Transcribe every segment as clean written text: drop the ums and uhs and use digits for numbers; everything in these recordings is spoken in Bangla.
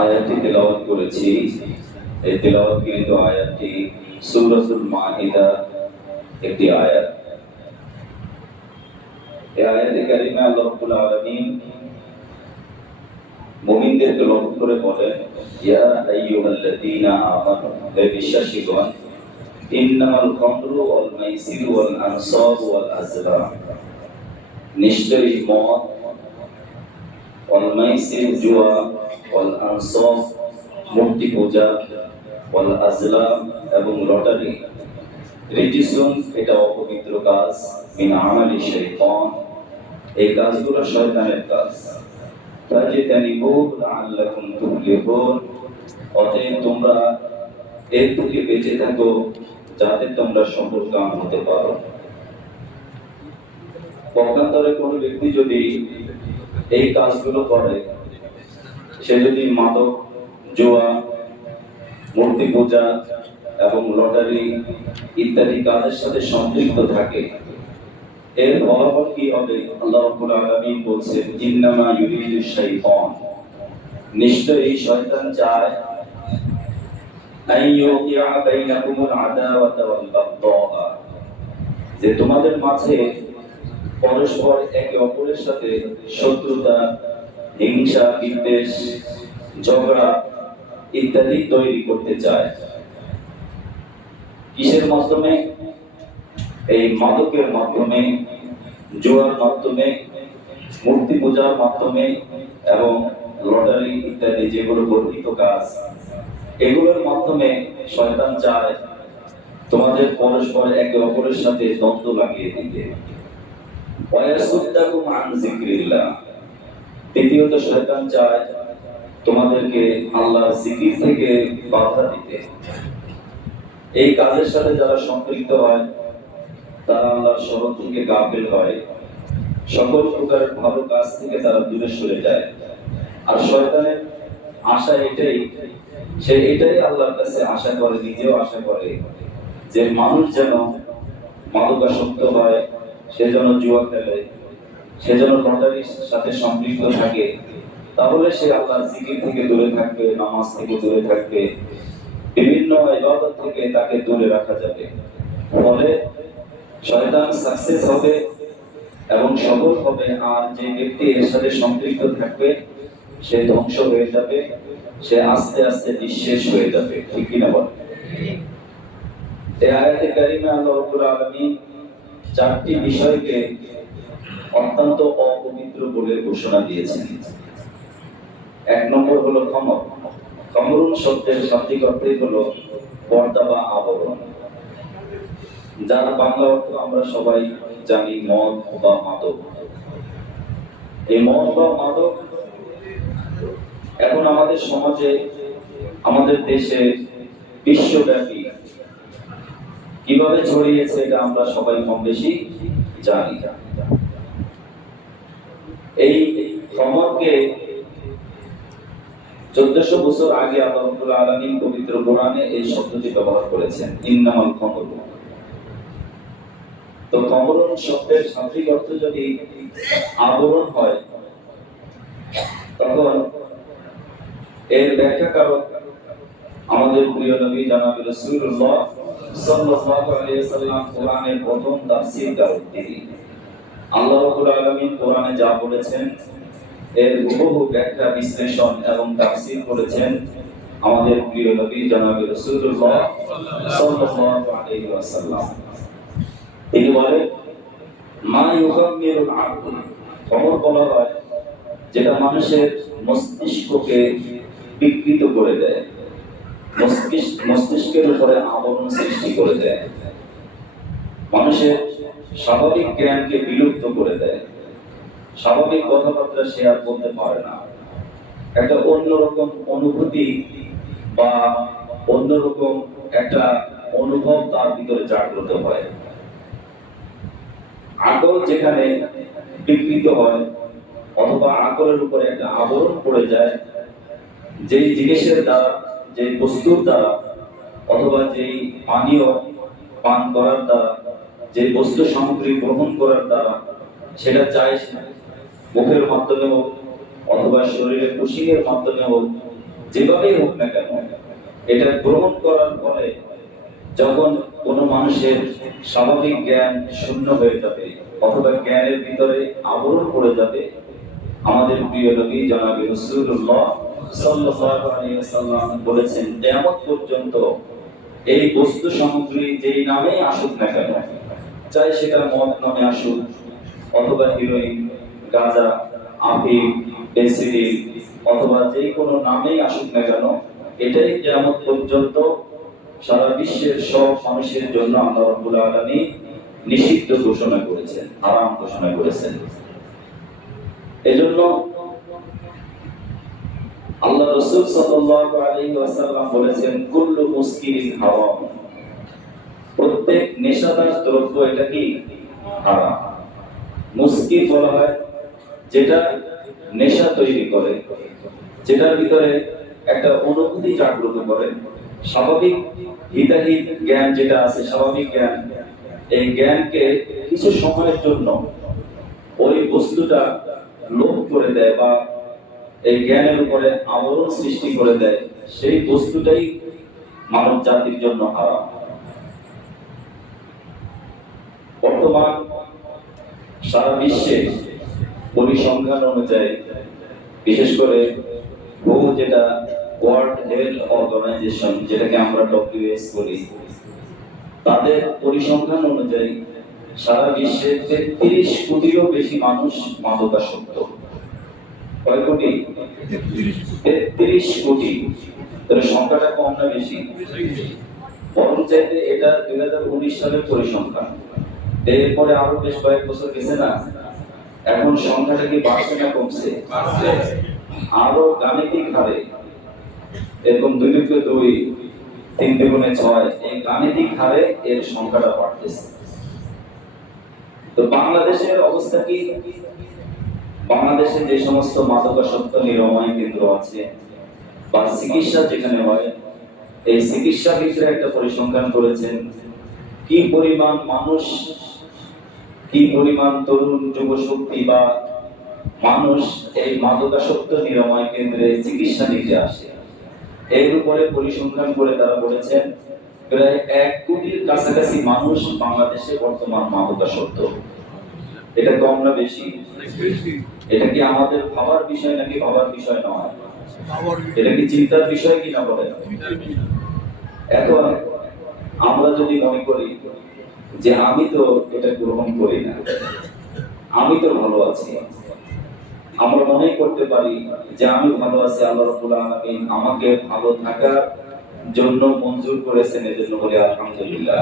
আয়াতটি তেলাওয়াত করেছি। এই তেলাওয়াতকৃত আয়াতটি সূরাতুল মাইদা একটি আয়াত। এই আয়াতে কারিমে আল্লাহ রাব্বুল আলামিন মুমিনদেরকে লক্ষ্য করে বলেন, ইয়া আইয়ুহাল্লাযীনা আমানু, হে বিশ্বাসীগণ, ইন্নামাল খামরু ওয়াল মাইসিরু ওয়াল আনসাবু ওয়াল আজলাম, নিশ্চয়ই মদ, ওয়াল মাইসির জুয়া, ওয়াল আনসাব মূর্তি পূজা, ওয়াল আজলাম এবং লটারি, রিজিসুন এটা অপবিত্র কাজ, মিন আমালি শাইতান এই কাজগুলো শয়তানের কাজ। ফাজতানিবু লাআল্লাকুম তুফলিহুন, অতএব তোমরা এর থেকে বেঁচে থাকো যাতে তোমরা সফলকাম হতে পারো। পক্ষান্তরে কোনো ব্যক্তি যদি এই কাজগুলো করে, সে যদি মাদক, জুয়া, মূর্তি পূজা এবং লটারি ইত্যাদি কাজের সাথে সম্পৃক্ত থাকে, এর ফলাফল কি হবে? আল্লাহ রাব্বুল আলামিন বলছেন, ইন্নামা ইউরিদু শাইতান, নিশ্চয়ই শয়তান চায়, আইয়ুকিয়া বাইনাকুমুল আদাওয়াতা ওয়াল বাগদা, যে তোমাদের মাঝে পরস্পর একে অপরের সাথে শত্রুতা, হিংসা, বিদ্বেষ, ঝগড়া ইত্যাদি তৈরি করতে চায়। কিসের মাধ্যমে? এই মাদকের মাধ্যমে, জুয়ার মাধ্যমে, মূর্তি পূজার মাধ্যমে এবং লটারি ইত্যাদি যেগুলো বর্ধিত কাজ, এগুলোর মাধ্যমে শয়তান চায় তোমাদের পরস্পর একে অপরের সাথে দ্বন্দ্ব লাগিয়ে দিতে। ওয়ায়াসুদ্দাকুম আন যিকরিল্লাহ, দ্বিতীয়ত শয়তান চায় তোমাদেরকে আল্লাহর জিকির থেকে বাধা দিতে। এই কাজের সাথে যারা সম্পৃক্ত হয় তারা আল্লাহর স্মরণ থেকে গাফিল হয়, সকল প্রকার ভালো কাজ থেকে তারা দূরে সরে যায়। আর শয়তানের আশা এটাই, সে এটাই আল্লাহর কাছে আশা করে, নিজেও আশা করে যে মানুষ যেন মাদকাসক্ত হয়, সে যেন জুয়া খেলে, সে যেন লটারির সাথে সম্পৃক্ত থাকে, তাহলে সে আল্লাহর জিকির থেকে দূরে থাকবে, নামাজ থেকে দূরে থাকবে, বিভিন্ন ইবাদত থেকে তাকে দূরে রাখা যাবে। ফলে শয়তান সাকসেস হবে এবং সফল হবে, আর যে ব্যক্তি এর সাথে সম্পৃক্ত থাকবে সে ধ্বংস হয়ে যাবে, সে আস্তে আস্তে নিঃশেষ হয়ে যাবে। ঠিক কিনা বল? এই আয়াতে কারিমে আল্লাহ রাব্বুল আলামিন চারটি বিষয়কে অত্যন্ত অপবিত্র বলে ঘোষণা দিয়েছেন। এক নম্বর হলো খমর। খমরুন শব্দের শাব্দিক অর্থই হলো পর্দা বা আবরণ, যার বাংলা অর্থ আমরা সবাই জানি মদ বা মাদক। এই মদ বা মাদক এখন আমাদের সমাজে, আমাদের দেশে, বিশ্বব্যাপী কিভাবে ছড়িয়েছে এটা আমরা সবাই কম বেশি জানি। এই খমরকে 1400 বছর আগে আল্লাহ রাব্বুল আলামিন পবিত্র কোরআনে এই শব্দটি ব্যবহার করেছেন, ইন্নামাল খামরু। তো খমরুন শব্দের শাব্দিক অর্থ যদি আবরণ হয়, তখন এর ব্যাখ্যাকারক আমাদের প্রিয় নবী জনাব রাসূলুল্লাহ সাল্লাল্লাহু আলাইহি ওয়াসাল্লাম কোরআনের প্রথম তাফসীরকার তিনি। আল্লাহ রাব্বুল আলামিন কোরআনে যা বলেছেন এর হুবহু ব্যাখ্যা, বিশ্লেষণ এবং তাফসীর করেছেন আমাদের প্রিয় নবী জনাব রাসূলুল্লাহ সাল্লাল্লাহু আলাইহি ওয়াসাল্লাম। তিনি বলেন, মা ইউখাম্মিরুল আকল, খমর বলা হয় যেটা মানুষের মস্তিষ্ককে বিকৃত করে দেয়, মস্তিষ্কের উপরে আবরণ সৃষ্টি করে দেয়, মানুষের স্বাভাবিক জ্ঞানকে বিলুপ্ত করে দেয়, স্বাভাবিক কথাবার্তা সে আর বলতে পারে না, একটা অন্যরকম অনুভূতি বা অন্যরকম একটা অনুভব তার ভিতরে জাগ্রত হয়। আকল যেখানে বিকৃত হয় অথবা আকলের উপরে একটা আবরণ পড়ে যায়, যেই জিনিসের দ্বারা, যে বস্তুর দ্বারা অথবা যেই পানীয় পান করার দ্বারা, যে বস্তু সামগ্রী গ্রহণ করার দ্বারা, সেটা চাই মুখের মাধ্যমে হোক অথবা শরীরের কুশিকের মাধ্যমে হোক, যেভাবেই হোক না কেন, এটা গ্রহণ করার পরে যখন কোনো মানুষের স্বাভাবিক জ্ঞান শূন্য হয়ে যাবে অথবা জ্ঞানের ভিতরে আবরণ পড়ে যাবে, আমাদের প্রিয় নবী জনাব রাসূলুল্লাহ সাল্লাল্লাহু আলাইহি ওয়াসাল্লাম বলেছেন, কিয়ামত পর্যন্ত এই বস্তু সামগ্রী যেই নামেই আসুক না কেন, চাই সেটা মদ নামে আসুক অথবা হিরোইন, গাঁজা, আফিম, এসিড অথবা যে কোনো নামেই আসুক না কেন, এটাই কিয়ামত পর্যন্ত সারা বিশ্বের সব মানুষের জন্য আল্লাহ রাব্বুল আলামিন নিষিদ্ধ ঘোষণা করেছেন, হারাম ঘোষণা করেছেন। এজন্য আল্লাহ রাসূল সাল্লাল্লাহু আলাইহি ওয়াসাল্লাম বলেছেন, কুল্লু মুসকিরিন হারাম, প্রত্যেক নেশাদার দ্রব্য এটা কি হারাম। মুসকির বলা হয় যেটা নেশা তৈরি করে, যেটার ভিতরে একটা অনুভূতি জাগ্রত করে। স্বাভাবিক হিতাহিত জ্ঞান যেটা আছে, স্বাভাবিক জ্ঞান, এই জ্ঞানকে কিছু সময়ের জন্য ওই বস্তুটা লোপ করে দেয় বা এই জ্ঞানের উপরে আবরণ সৃষ্টি করে দেয়, সেই বস্তুটাই মানব জাতির জন্য হারাম। বর্তমান সারা বিশ্বে পরিসংখ্যান অনুযায়ী, বিশেষ করে যেটা ওয়ার্ল্ড হেলথ অর্গানাইজেশন, যেটাকে আমরা WHO বলি, তাদের পরিসংখ্যান অনুযায়ী সারা বিশ্বে 33 কোটিরও বেশি মানুষ মাদকাসক্ত। কয় কোটি? 33 কোটি। তাহলে সংখ্যাটা কম না বেশি? বরং চাইতে এটা 2019 সালের পরিসংখ্যান, এরপরে আরো বেশ কয়েক বছর গেছে না, এখন সংখ্যাটা কি বাড়ছে না কমছে? আরো গাণিতিক হারে, এরকম 2 × 2 3 × 6, এই গাণিতিক হারে এর সংখ্যাটা বাড়তেছে। তো বাংলাদেশের অবস্থা কি? বাংলাদেশে যে সমস্ত মাদকাসক্ত নিরাময় কেন্দ্র আছে বা চিকিৎসা যেখানে হয়, এই চিকিৎসা ক্ষেত্রে একটা পরিসংখ্যান করেছেন, কি পরিমাণ মানুষ, কি পরিমাণ তরুণ যুব শক্তি বা মানুষ এই মাদকাসক্ত নিরাময় কেন্দ্রে চিকিৎসা নিতে আসে। এর উপরে পরিসংখ্যান করে তারা বলেছেন, প্রায় 1 কোটির কাছাকাছি মানুষ বাংলাদেশে বর্তমান মাদকাসক্ত। এটা কম না বেশি? এটা কি আমাদের ভাবার বিষয় নাকি ভাবার বিষয় নয়? এটা কি চিন্তার বিষয় কি না বলেন? এখন আমরা যদি মনে করি যে আমি তো এটা গ্রহণ করি না, আমি তো ভালো আছি, আমরা মনে করতে পারি যে আমি ভালো আছি, আল্লাহ রাব্বুল আলামিন আমাকে ভালো থাকার জন্য মঞ্জুর করেছেন, এজন্য বলি আলহামদুলিল্লাহ।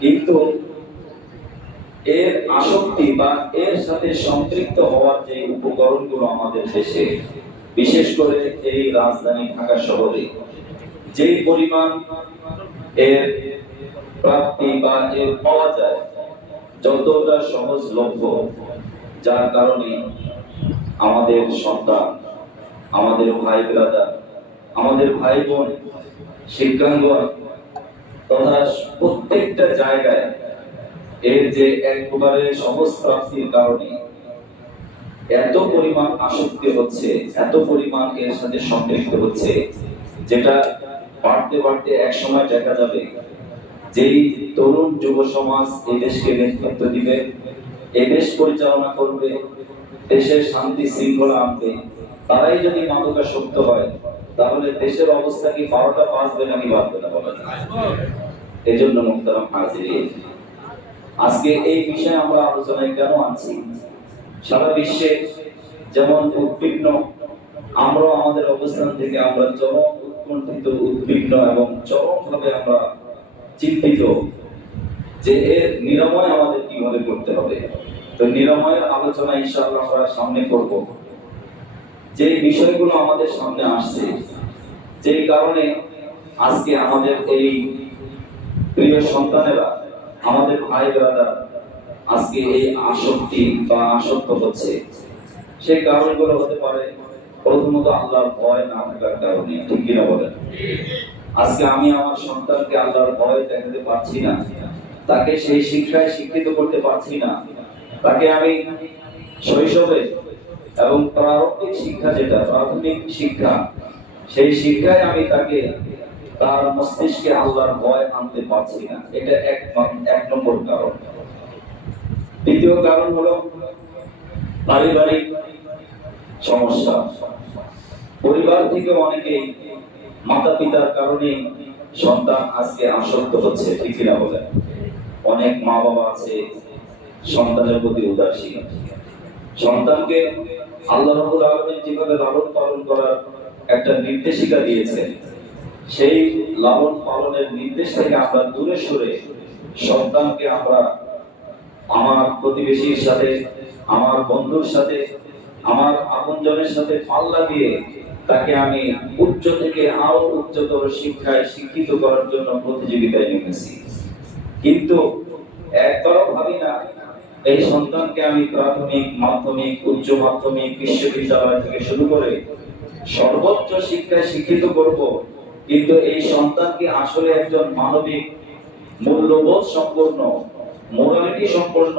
কিন্তু এর আসক্তি বা এর সাথে সম্পৃক্ত হওয়ার যে উপকরণগুলো আমাদের দেশে, বিশেষ করে এই রাজধানী ঢাকা শহরে যেই পরিমাণ এর প্রাপ্তি বা এর পাওয়া যায়, যতটা সহজলভ্য, যার কারণে আমাদের সন্তান, আমাদের ভাই ব্রাদার, আমাদের ভাই বোন, শিক্ষাঙ্গন তথা প্রত্যেকটা জায়গায় এর যে একবারে সহজ প্রাপ্তির কারণে এত পরিমাণ আসক্তি হচ্ছে, এত পরিমাণ এর সাথে সম্পৃক্ত হচ্ছে, যেটা বাড়তে বাড়তে এক সময় দেখা যাবে যেই তরুণ যুব সমাজ এই দেশকে নেতৃত্ব দিবে, এই দেশ পরিচালনা করবে, দেশের শান্তি শৃঙ্খলা আনবে, তারাই যদি মাদকাসক্ত হয়, তাহলে দেশের অবস্থা কি 12টা বাজবে নাকি বাজবে না বলেন? এজন্য মুহতারাম হাজিরিন, আজকে এই বিষয়ে আমরা আলোচনায় কেন আনছি? সারা বিশ্বে যেমন উদ্বিগ্ন, আমরাও আমাদের অবস্থান থেকে আমরা চরম উৎকণ্ঠিত, উদ্বিগ্ন এবং চরমভাবে আমরা চিন্তিত যে এর নিরাময় আমাদের কিভাবে করতে হবে। তো নিরাময়ের আলোচনা ইনশাআল্লাহ আমরা সামনে করব। যে বিষয়গুলো আমাদের সামনে আসছে, যেই কারণে আজকে আমাদের এই প্রিয় সন্তানেরা, আমাদের ভাই ব্রাদার আজকে এই আসক্তি বা আসক্ত হচ্ছে, সেই কারণগুলো হতে পারে প্রথমত আল্লাহর ভয় না থাকার কারণে, ঠিক কিনা বলেন? আজকে আমি আমার সন্তানকে আল্লাহর ভয় দেখাতে পারছি না, তাকে সেই শিক্ষায় শিক্ষিত করতে পারছি না, তাকে আমি শৈশবে এবং প্রারম্ভিক শিক্ষা যেটা প্রাথমিক শিক্ষা, সেই শিক্ষায় আমি তাকে তার মস্তিষ্কে আল্লাহর ভয় আনতে পারছি না। এটা এক নম্বর কারণ। দ্বিতীয় কারণ হলো পারিবারিক সমস্যা। পরিবার থেকে অনেকেই মাতা পিতার কারণে সন্তান আজকে আসক্ত হচ্ছে, ঠিক না বলে? অনেক মা বাবা আছে সন্তানের প্রতি উদাসীন। সন্তানকে আল্লাহ রাব্বুল আলামিন যেভাবে লালন পালন করার একটা নির্দেশিকা দিয়েছে, সেই লালন পালনের নির্দেশ থেকে আমরা দূরে সরে সন্তানকে আমরা আমার প্রতিবেশীর সাথে, আমার বন্ধুর সাথে, আমার আপনজনের সাথে পাল্লা দিয়ে তাকে আমি উচ্চ থেকে আরো উচ্চতর শিক্ষায় শিক্ষিত করার জন্য প্রতিযোগিতায় নেমেছি। কিন্তু একবারও ভাবি না এই সন্তানকে আমি প্রাথমিক, মাধ্যমিক, উচ্চ মাধ্যমিক, বিশ্ববিদ্যালয় থেকে শুরু করে সর্বোচ্চ শিক্ষায় শিক্ষিত করব, কিন্তু এই সন্তানকে আসলে একজন মানবিক মূল্যবোধ সম্পন্ন, মোরালিটি সম্পন্ন,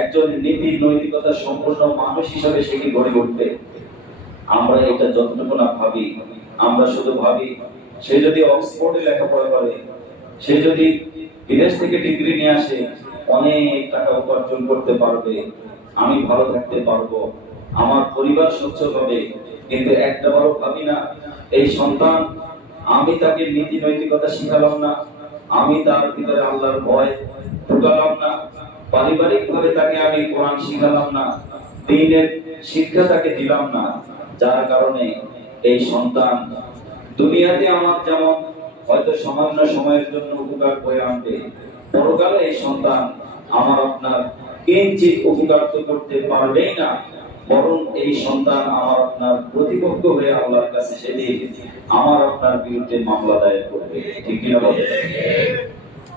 একজন নীতি নৈতিকতা সম্পন্ন মানুষ হিসাবে সে কি গড়ে উঠবে? আমরা এটা যতটুকু না ভাবি, আমরা শুধু ভাবি সে যদি অক্সফোর্ডে লেখাপড়া করে, সে যদি বিদেশ থেকে ডিগ্রি নিয়ে আসে, অনেক টাকা উপার্জন করতে পারবে, আমি ভালো থাকতে পারবো, আমার পরিবার সচ্ছল হবে। কিন্তু একটাবারও ভাবি না এই সন্তান, আমি তাকে নীতি নৈতিকতা শিখালাম না, আমি তার ভিতরে আল্লাহর ভয় ঢুকালাম না, পারিবারিক ভাবে তাকে আমি কোরআন শিখালাম না, দ্বীনের শিক্ষা তাকে দিলাম না, যার কারণে এই সন্তান দুনিয়াতে আমার যেমন হয়তো সামান্য সময়ের জন্য উপকার করে আনবে, পরকালে এই সন্তান আমার আপনার কিঞ্চিত উপকার তো করতে পারবেই না, বরং এই সন্তান আমার আপনার প্রতিপক্ষ হয়ে আল্লাহর কাছে সেদিন আমার আপনার বিরুদ্ধে মামলা দায়ের করবে, ঠিক কিনা বলে?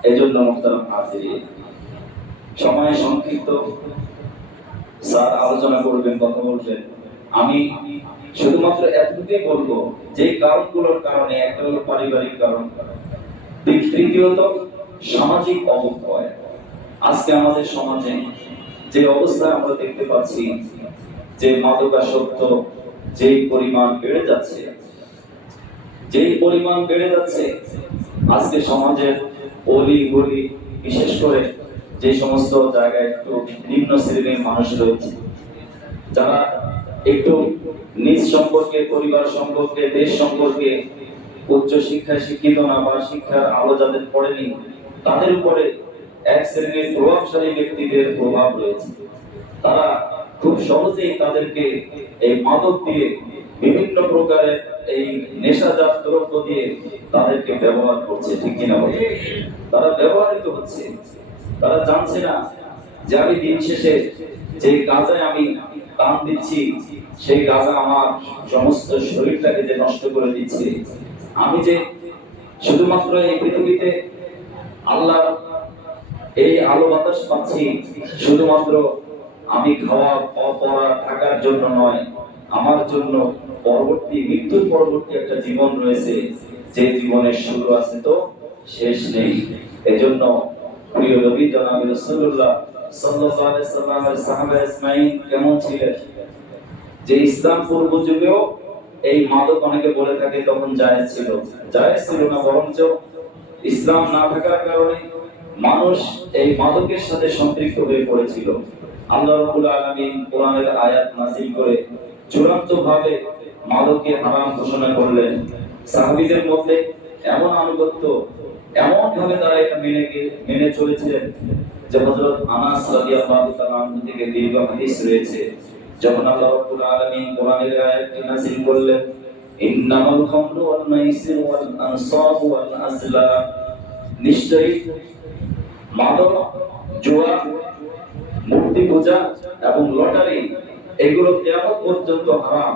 এই জন্য মুহতারাম হাজিরিন, সময় সংক্ষিপ্ত, স্যার আলোচনা করবেন, কথা বলবেন, আমি শুধুমাত্র এতটুকুই বলবো যে কারণগুলোর কারণে একটা হলো পারিবারিক কারণ, তৃতীয়ত সামাজিক অবক্ষয়। আজকে আমাদের সমাজে যে অবস্থা আমরা দেখতে পাচ্ছি, যে মাদকাসক্ত যেই পরিমাণ বেড়ে যাচ্ছে, আজকে সমাজের অলি গলি, বিশেষ করে যে সমস্ত জায়গায় একটু নিম্ন শ্রেণীর মানুষ রয়েছে, যারা একটু নিজ সম্পর্কে, পরিবার সম্পর্কে, দেশ সম্পর্কে উচ্চ শিক্ষায় শিক্ষিত না বা শিক্ষার আলো যাদের পড়েনি, তাদের উপরে এক শ্রেণীর প্রভাবশালী ব্যক্তিদের প্রভাব রয়েছে। তারা খুব সহজেই তাদেরকে এই মাদক দিয়ে, বিভিন্ন প্রকারের এই নেশাজাত দ্রব্য দিয়ে তাদেরকে ব্যবহার করছে, ঠিক কিনা বলে? তারা ব্যবহৃত হচ্ছে, তারা জানছে না যে আমি দিন শেষে যে গাঁজায় আমি টান দিচ্ছি, সেই গাঁজা আমার সমস্ত শরীরটাকে যে নষ্ট করে দিচ্ছে। আমি যে শুধুমাত্র এই পৃথিবীতে আল্লাহ এই আলো বাতাস পাচ্ছি শুধুমাত্র আমি খাওয়া পড়া থাকার জন্য নয়, আমার জন্য পরবর্তী, মৃত্যুর পরবর্তী একটা জীবন রয়েছে, যে জীবনের শুরু আছে তো শেষ নেই। এজন্য প্রিয় নবী জনাব রাসূলুল্লাহ সাল্লাল্লাহু আলাইহি সাল্লামের সাহাবা ইসমাঈল কেমন ছিলেন, যে ইসলাম পূর্ব যুগেও এই মাদক অনেকে বলে থাকে তখন জায়েজ ছিল না, বরঞ্চ ইসলাম না থাকার কারণে মানুষ এই মাদকের সাথে সম্পৃক্ত হয়ে পড়েছিল। আল্লাহ রাব্বুল আলামিন কোরআনের আয়াত নাযিল করে চূড়ান্তভাবে মাদককে হারাম ঘোষণা করলেন। সাহাবীদের মধ্যে এমন আনুগত্য, এমন ভাবে তারা এটা মেনে চলেছিলেন যে হযরত আনাস রাদিয়াল্লাহু তাআলা আনহু থেকে দীর্ঘ হাদিস রয়েছে, যখন আল্লাহ রাব্বুল আলামিন কোরআনের আয়াতটি নাযিল করলেন, ইন্নামাল খামরু ওয়াল মাইসির ওয়াল আনসাবু ওয়াল আজলাম, নিশ্চয়ই মাদক, জুয়া, মূর্তি পূজা এবং লটারি এগুলো কিয়ামত পর্যন্ত হারাম,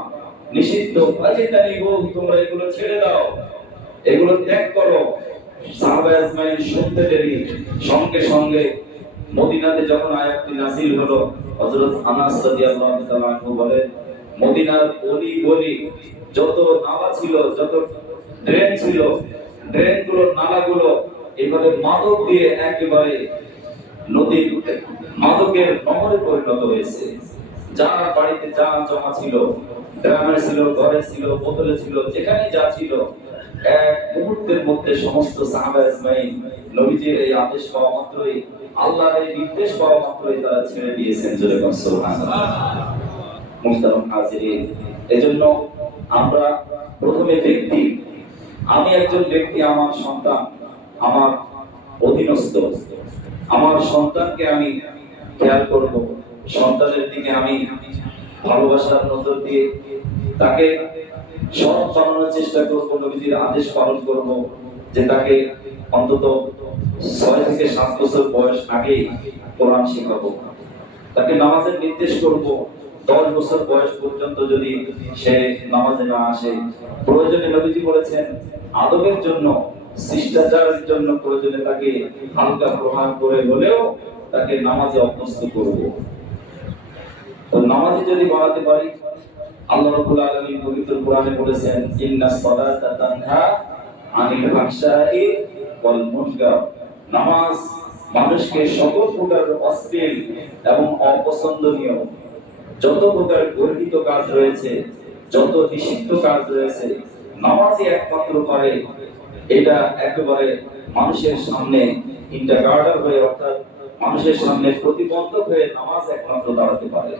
নিষিদ্ধ। তোমরা এগুলো ছেড়ে দাও, এগুলো ত্যাগ করো। সাহাবা ইসমাঈল শুনতে দেরি, সঙ্গে সঙ্গে মদিনাতে যখন আয়াতটি নাযিল হলো, হযরত আনাস রাদিয়াল্লাহু তাআলা আনহু বলেন, মদিনার অলি গলি যত নালা ছিল, যত ড্রেন ছিল, ড্রেনগুলো, নালাগুলো এইভাবে মাদক দিয়ে একেবারে নদীর মাদকের নহরে পরিণত হয়েছে। যার বাড়িতে যা জমা ছিল, গ্রামে ছিল, ঘরে ছিল, বোতলে ছিল, যেখানে যা ছিল, এক মুহূর্তের মধ্যে সমস্ত সাহাবা আজমাইন নবীজির এই আদেশ পাওয়া মাত্রই, আল্লাহর এই নির্দেশ পাওয়া মাত্রই তারা ছেড়ে দিয়েছেন। জোরে বলুন সুবহানাল্লাহ। মুহতারাম হাজিরিন, এজন্য আমরা প্রথমে ব্যক্তি, আমি একজন ব্যক্তি, আমার সন্তান আমার অধীনস্থ, আমার সন্তানকে আমি খেয়াল করব, সন্তানের দিকে আমি ভালোবাসার নজর দিয়ে তাকে সৎ বানানোর চেষ্টা করব, নবীজির আদেশ পালন করব যে তাকে অন্তত 6 থেকে 7 বছর বয়স আগেই কোরআন শেখাবো, তাকে নামাজের নির্দেশ করব। 10 বছর বয়স পর্যন্ত যদি সে নামাজে না আসে, প্রয়োজনে নবীজি বলেছেন আদবের জন্য, শিষ্টাচারের জন্য প্রয়োজনে তাকে হালকা প্রহার করে হলেও তাকে নামাজে অভ্যস্ত করব। তো নামাজে যদি বাড়াতে পারি, আল্লাহ রাব্বুল আলামিন পবিত্র কোরআনে বলেছেন ইন্নাস সালাতা তানহা আনিল ফাহশাই ওয়াল মুনকার, নামাজ মানুষকে সকল প্রকার অশ্লীল এবং অপছন্দনীয় যত প্রকার গর্হিত কাজ রয়েছে, যত নিষিদ্ধ কাজ রয়েছে, নামাজই একমাত্র পারে এটা একেবারে মানুষের সামনে ইন্টারগার্ডার হয়ে, অর্থাৎ মানুষের সামনে প্রতিবন্ধক হয়ে নামাজ একমাত্র দাঁড়াতে পারে।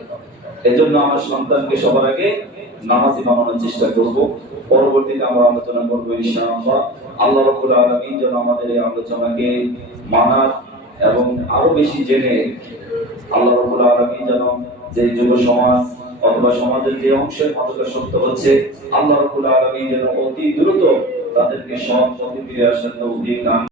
এজন্য আমার সন্তানকে সবার আগে নামাজি বানানোর চেষ্টা করব। পরবর্তীতে আমরা আলোচনা করব ইনশাআল্লাহ। আল্লাহ রাব্বুল আলামিন যেন আমাদের এই আলোচনাকে মানার এবং আরো বেশি জেনে, আল্লাহ রাব্বুল আলামিন যেন যে যুব সমাজ অথবা সমাজের যে অংশের মাদকাসক্ত হচ্ছে, আল্লাহ রাব্বুল আলামিন যেন অতি দ্রুত তাদেরকে সৎ পথে ফিরে আসার তৌফিক দান